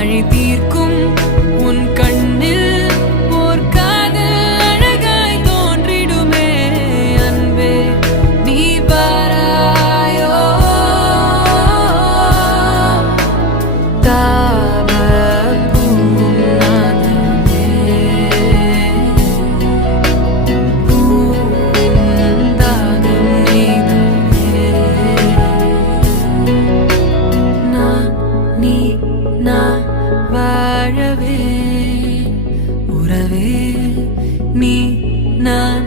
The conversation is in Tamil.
பழி தீர்க்கும் உன் கண்ணில் ஓர் காதல் அழகாய் தோன்றிடுமே அன்பே நீ வாராயோ தாவல் பூவும் நானே பூவின் தாகம் நீதானே நான் நீ நான் வாழவே உறவே நீ நான்